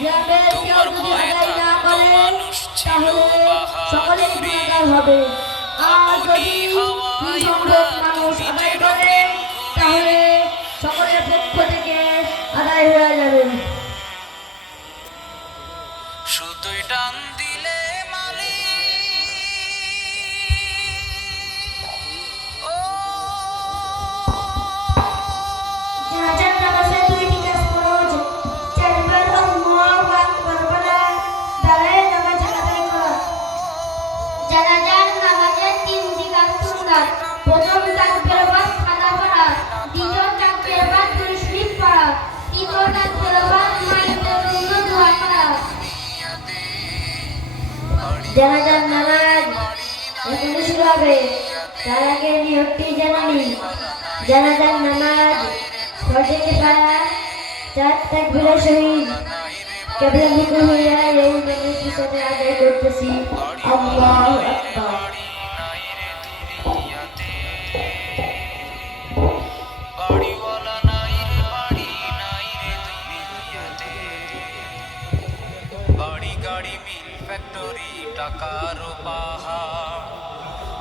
গ্রামের কেউ যদি আদায় না করে তাহলে সকলেই গুণাগার হবে। আর যদি সংখ্যক মানুষ আদায় করে তাহলে সকলের পক্ষ থেকে আদায় হয়ে যাবে। জানাজার নামাজ এখনও শুরু হবে তার আগে নিয়মটি জানানি জানাজার নামাজ ফজর পাড়া চার তাকবীরের সহিত কেবলা মুখে হইয়া এই নামের পিছনে আদায় করতেছি? আল্লাহু আকবার। ফ্যাক্টরি টাকার পাহাড়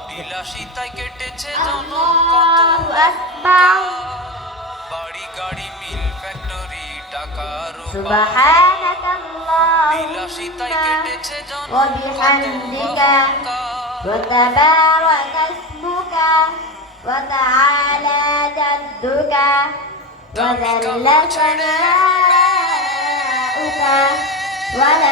বিলাসিতায় কেটেছে জনম কত বাড়ি গাড়ি মিল ফ্যাক্টরি টাকার সুবহানাক আল্লাহুম্মা বিলাসিতায় কেটেছে জনম ওয়া কত বিহামদিকা অহংকার। وتبارك اسمك وتعالى جدك وذل ثناؤك ولا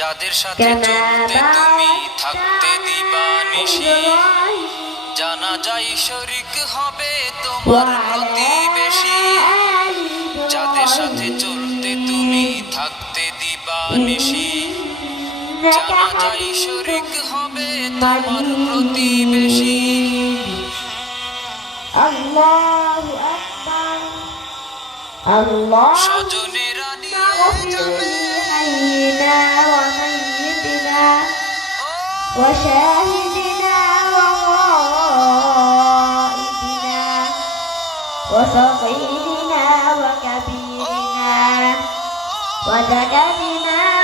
যাদের সাথে চলতে তুমি থাকতে দিবা নিশি। জানা যাই শরিক হবে তোমার প্রতি। যাই শরিক হবে তোমার প্রতিবেশী আল্লাহু আকবার। আল্লাহ। স্বজনেরা নিয়ে যাবে হাইনা ওয়া মাইয়িতিনা ওয়া শাহিদিনা ওয়া গায়িবিনা ওয়া সাগীরিনা ওয়া কাবীরিনা ওয়া জাকারিনা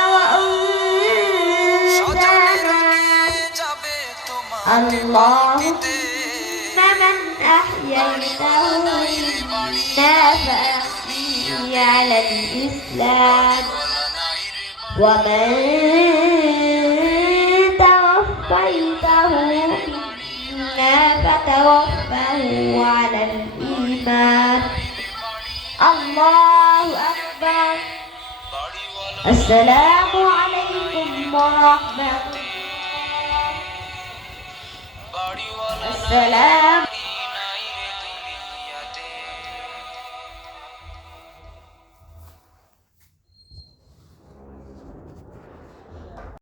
الله فمن أحييته منا فأحيي على الإسلام ومن توفيته منا فتوفه على الإيمان. الله أكبر. السلام عليكم ورحمة الله. la la